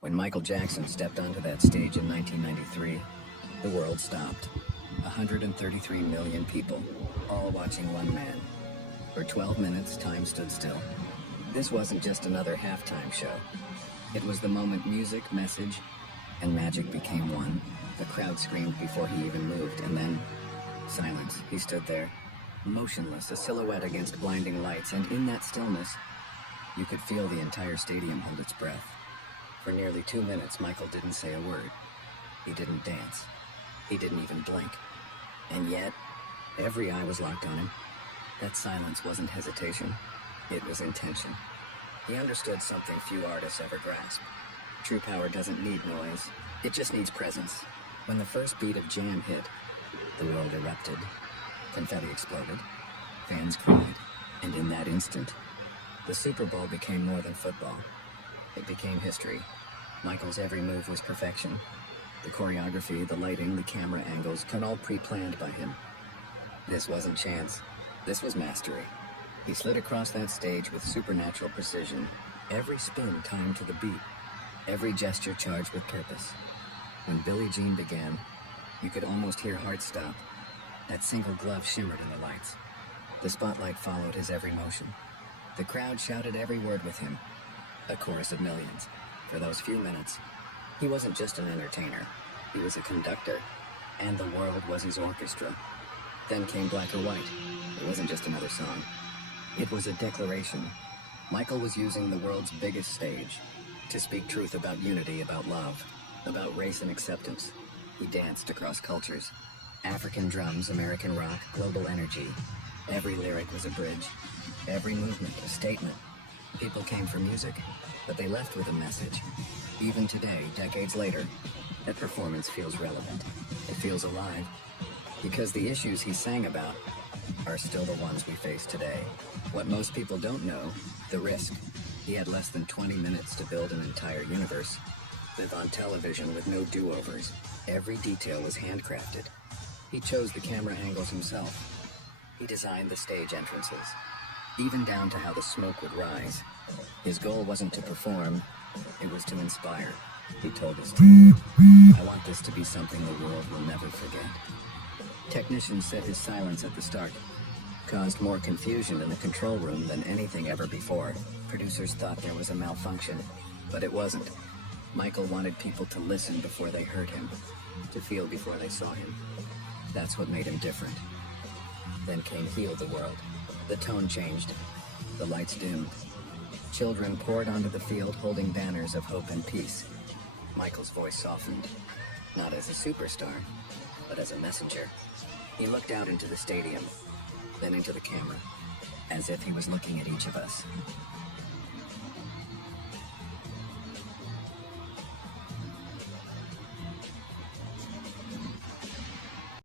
When Michael Jackson stepped onto that stage in 1993, the world stopped. 133 million people, all watching one man. For 12 minutes, time stood still. This wasn't just another halftime show. It was the moment music, message, and magic became one. The crowd screamed before he even moved, and then silence. He stood there, motionless, a silhouette against blinding lights, and in that stillness, you could feel the entire stadium hold its breath. For nearly 2 minutes, Michael didn't say a word. He didn't dance. He didn't even blink. And yet, every eye was locked on him. That silence wasn't hesitation. It was intention. He understood something few artists ever grasp. True power doesn't need noise. It just needs presence. When the first beat of Jam hit, the world erupted. Confetti exploded. Fans cried. And in that instant, the Super Bowl became more than football. It became history. Michael's every move was perfection. The choreography, the lighting, the camera angles, cut all pre-planned by him. This wasn't chance. This was mastery. He slid across that stage with supernatural precision. Every spin timed to the beat. Every gesture charged with purpose. When Billie Jean began, you could almost hear hearts stop. That single glove shimmered in the lights. The spotlight followed his every motion. The crowd shouted every word with him. A chorus of millions. For those few minutes, he wasn't just an entertainer. He was a conductor, and the world was his orchestra. Then came Black or White. It wasn't just another song. It was a declaration. Michael was using the world's biggest stage to speak truth about unity, about love, about race and acceptance. He danced across cultures. African drums, American rock, global energy. Every lyric was a bridge. Every movement a statement. People came for music, but they left with a message. Even today, decades later, that performance feels relevant. It feels alive. Because the issues he sang about are still the ones we face today. What most people don't know, the risk. He had less than 20 minutes to build an entire universe. Live on television with no do-overs. Every detail was handcrafted. He chose the camera angles himself. He designed the stage entrances, even down to how the smoke would rise. His goal wasn't to perform, it was to inspire. He told his team, I want this to be something the world will never forget. Technicians said his silence at the start caused more confusion in the control room than anything ever before. Producers thought there was a malfunction, but it wasn't. Michael wanted people to listen before they heard him, to feel before they saw him. That's what made him different. Then came Heal the World. The tone changed. The lights dimmed. Children poured onto the field holding banners of hope and peace. Michael's voice softened, not as a superstar, but as a messenger. He looked out into the stadium, then into the camera, as if he was looking at each of us.